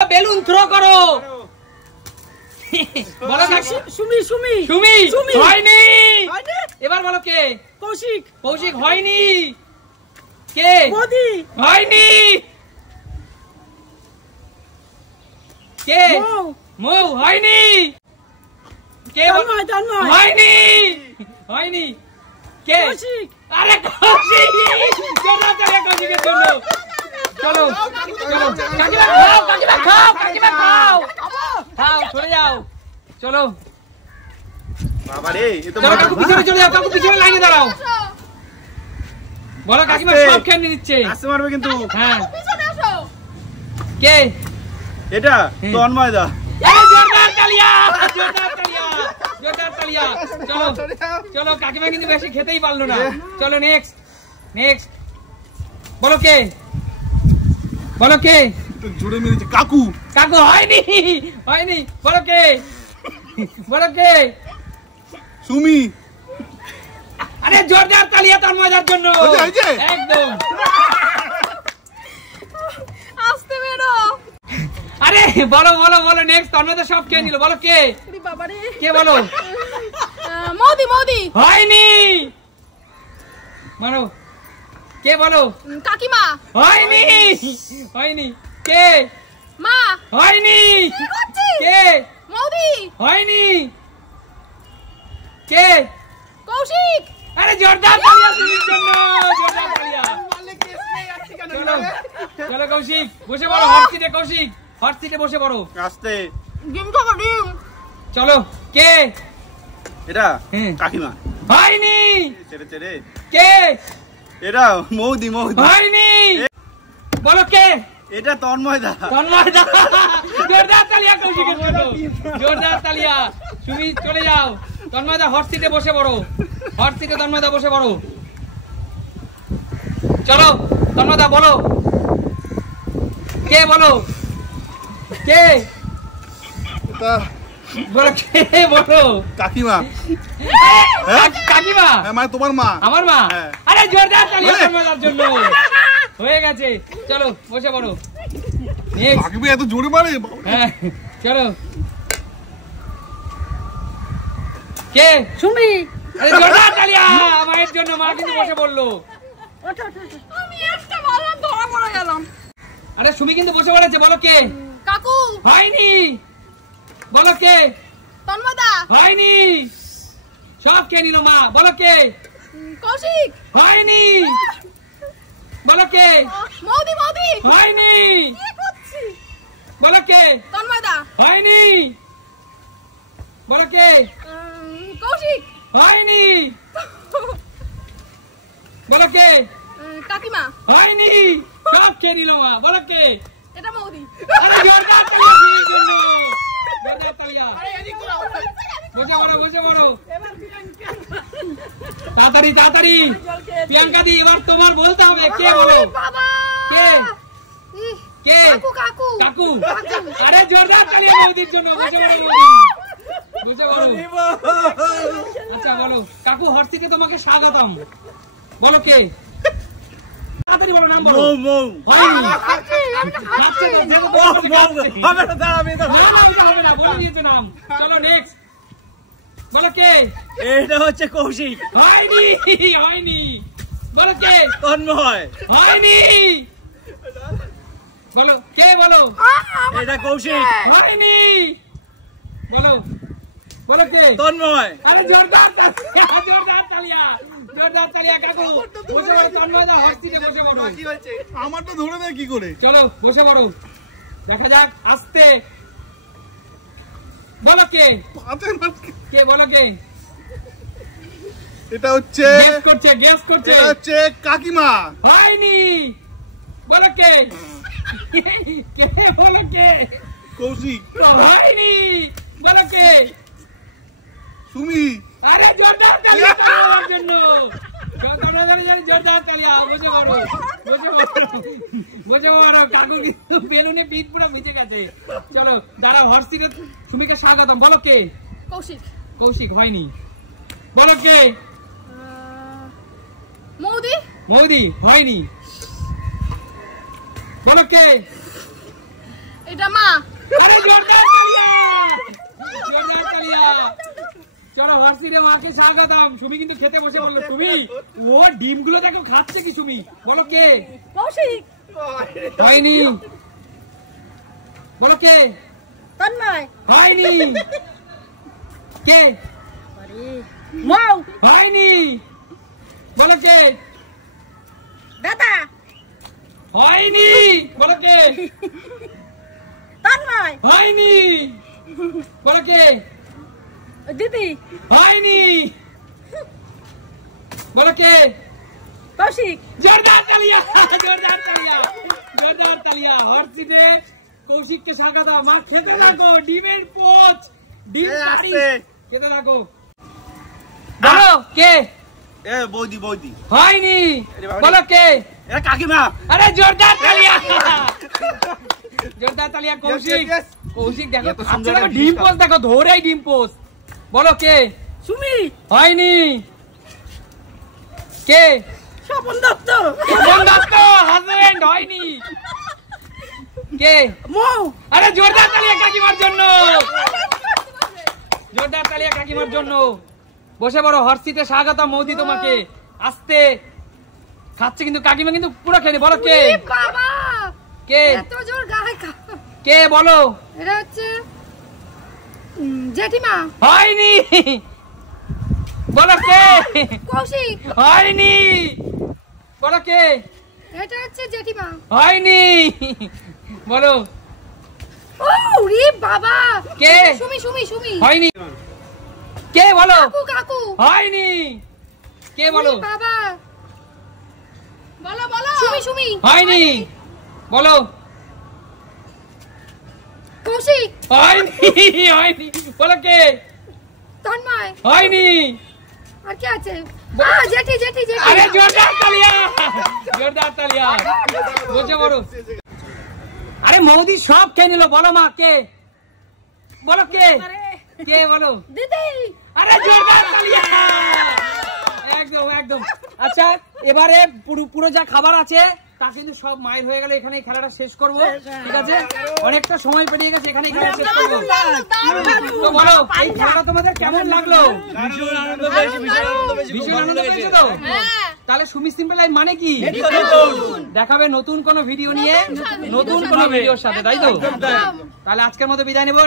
Balloon throw করো। বলো সুমি সুমি সুমি সুমি হয়নি। এবার বলো কে? কৌশিক। কৌশিক হয়নি। কে? মোদি। হয়নি। কে? মৌ। হয়নি। কে? হয়নি। হয়নি। কে? কৌশিক। আরে কৌশিক। চলো চলো কৌশিকের জন্য। চলো চলো কাকিমা খাও, কাকিমা খাও, কাকিমা খাও, খাও চলে যাও। চলো বাবা রে, এ তো কাকু পিছনে চলে যাও, কাকু পিছনে লাগিয়ে দাঁড়াও। বলো কাকিমা সব খেয়ে নিচ্ছে। আসতে পারবে কিন্তু। হ্যাঁ পিছনে আসো। কে? এটা তন্ময় দা। জোরদার তালিয়া, জোরদার তালিয়া, জোরদার তালিয়া। চলো চলো কাকিমা কিন্তু বেশি খেতেই পারলো না। চলো নেক্সট নেক্সট। বলো কে? বলো কে? জুড়ে মেরেছে কাকু। কাকু হয়নি। হয়নি। বলো কে? বলো কে? সুমি। আরে জোরদার তালিয়া তন্ময়দার জন্য। একদম। আসতে বেরো। আরে বলো বলো বলো নেক্সট। তন্ময়দা সব খেয়ে নিল। বলো কে? বাবারে কে বলো? মোদি মোদি। হয়নি। মানো কে? বলো কাকিমা। হয়নি। হয়নি। কে? মা। হয়নি। কে? মোদি। হয়নি। কে? কৌশিক। আরে জোরদার তালিয়া সুমির জন্য। জোরদার তালিয়া। চলো চলো কৌশিক বসে পড়ো হট সিটে। কৌশিক হট সিটে বসে পড়ো। আস্তে। ডিম খাবো ডিম। চলো কে? এটা কাকিমা। হয়নি। ছেড়ে ছেড়ে। কে? এটা মৌদি। মৌদি হয়নি। বলো কে? এটা তন্ময় দা। তন্ময় দা। জোরদার তালিয়া কৌশিকের জন্য। জোরদার তালিয়া। সুমি চলে যাও। তন্ময় দা হট সিটে বসে পড়ো। হট সিটে তন্ময় দা বসে পড়ো। চলো তন্ময় দা বলো কে? বলো কে? এটা বলো কে? বলো কাকিমা। কাকিমা। হ্যাঁ মানে তোমার মা। আমার মা। হ্যাঁ। আরে জোরদার তালিয়া তন্ময়দার জন্য। হয়ে গেছে। চলো বসে পড়ো। নেক্সট। কাকিমা এত জোরে মারে। হ্যাঁ চলো কে? সুমি। আরে জোরদার তালিয়া মায়ের জন্য। মা কিন্তু বসে পড়লো। আমি একটা বললাম ধরা পড়ে গেলাম। আরে সুমি কিন্তু বসে পড়েছে। বলো কে? কাকু। হয়নি। বলো কে? তন্ময়দা। হয়নি। সব খেয়ে নিল মা। বলো কে? কৌশিক। হয়নি। বলো কে? মোদি মোদি। হয়নি। কি করছিস? বলো কে? তন্ময়দা। হয়নি। বলো কে? কৌশিক। হয়নি। বলো কে? কাকিমা। হয়নি। সব খেয়ে নিল মা। বলো কে? এটা মোদি। আরে জোরদার তালিয়া সুমির জন্য। জোরদার তালিয়া। বসে পড়ো বসে পড়ো। তাড়াতাড়ি তাড়াতাড়ি। প্রিয়াঙ্কা দি এবার তোমার বলতে হবে। কে? বলো কে? কে? কাকু। কাকু। আরে জোরদার তালিয়া মোদির জন্য। বসে পড়ো মোদি। বসে পড়ো। আচ্ছা বলো কাকু হট সিটে তোমাকে স্বাগতম। বলো কে? তাড়াতাড়ি বলো নাম বলো। মৌ। হয়নি। যাচ্ছে তো, যেতে তো হবে না, দাঁড়াবে। না না ওটা হবে না। বলে দিয়েছে নাম। চলো নেক্সট। বলো কে? এটা হচ্ছে কৌশিক। হয়নি। হয়নি। বলো কে? তন্ময়। হয়নি। বলো কে? বলো এটা কৌশিক। হয়নি। বলো বলো কে? তন্ময়। আরে জোরদার তালিয়া, জোরদার তালিয়া, জোরদার তালিয়া। কাকু বসে পড়ো। তন্ময় দা হট সিটে বসে পড়ো। আমারটা ধরে দেয় কি করে? চলো বসে পড়ো। দেখা যাক আস্তে। বলো কে? কে? বলো কে? এটা হচ্ছে গেস করছে গেস করছে। এটা হচ্ছে কাকিমা। হয়নি। বলো কে? কে? বলো কে? কৌশিক। হয়নি। বলো কে? সুমি। আরে জোরদার তালিয়া তোমার জন্য। জোরদার তালিয়া। বসে পড়ো বসে পড়ো বসে পড়ো। কাকু কিন্তু বেলুনে পিঠ পুরো ভিজে গেছে। চলো দাঁড়াও হট সিটে সুমিকে স্বাগতম। বলো কে? কৌশিক। কৌশিক। হয়নি। বলো কে? মোদি। মোদি। হয়নি। বলো কে? এটা মা। আরে জোরদার তালিয়া, জোরদার তালিয়া। চলো হর্ষিতে মাকে স্বাগতম। সুমি কিন্তু খেতে বসে বললো। সুমি ও ডিমগুলো দেখো খাচ্ছে কি? সুমি বলো কে? কৌশিক। হয়নি। বলো কে? তন্ময়। হয়নি। কে? মৌ। হয়নি। বলো কে? দাদা। হয়নি। বলো কে? তন্ময়। হয়নি। বলো কে? দিদি। হয়নি। বলো কে? কৌশিক। জোরদার তালিয়া, জোরদার তালিয়া, জোরদার তালিয়া। হর্ষিতে কৌশিককে স্বাগত। মা খেতে থাকো ডিমের পোচ, ডিম কারি খেতে থাকো। বলো কে? এ বৌদি বৌদি। হয়নি। বলো কে? এটা কাকিমা। আরে জোরদার তালিয়া, জোরদার তালিয়া। কৌশিক, কৌশিক দেখো খাচ্ছে দেখো ডিম পোচ দেখো ধরেই ডিম পোচ। বলো কে? সুমি। হয়নি। কে? স্বপন দত্ত। স্বপন দত্ত হাজবেন্ড। হয়নি। কে? মৌ। আরে জোরদার তালিয়া কাকিমার জন্য, জোরদার তালিয়া কাকিমার জন্য। বসে বড় হর্ষিতে স্বাগত মৌদি তোমাকে। আস্তে খাচ্ছে কিন্তু কাকিমা কিন্তু পুরো খেয়ে। বলো কে? বাবা কে? এত জোর গায়ে কে বলো? এটা হচ্ছে জেঠিমা। হয়নি। বলো কে? কৌশিক। হয়নি। বলো কে? এটা হচ্ছে জেঠিমা। হয়নি। বলো ও রে বাবা। কে? সুমি সুমি সুমি। হয়নি। কে বলো? কাকু কাকু। হয়নি। কে বলো? বাবা বলো বলো। সুমি সুমি। হয়নি। বলো কৌশিক। হয়নি। হয়নি। বলো কে? তন্ময়। হয়নি। আর কে আছে? জেঠি জেঠি জেঠি। আরে জোরদার তালিয়া, জোরদার তালিয়া। বসে বলো। আরে মৌদি সব খেয়ে নিল। বলো মা কে? বলো কে? কে বলো? দিদি। আরে জোরদার তালিয়া, একদম একদম। আচ্ছা এবারে পুরো যা খাবার আছে তা কিন্তু সব মায়ের হয়ে গেল। এখানে খেলাটা শেষ করবো, ঠিক আছে? অনেকটা সময় পেরিয়ে গেছে, এখানে খেলা শেষ করবো। তো বলো এই খেলাটা তোমাদের কেমন লাগলো? ভীষণ আনন্দ পেয়েছি, ভীষণ আনন্দ পেয়েছি, ভীষণ খুব আনন্দ ভালো পেয়েছো লেগেছে। তো? হ্যাঁ। তাহলে সুমি সিম্পল লাইফ মানে কি? দেখাবে নতুন কোন ভিডিও নিয়ে, নতুন কোন ভিডিওর সাথে, তাই তো? তাহলে আজকের মতো বিদায় নেবো।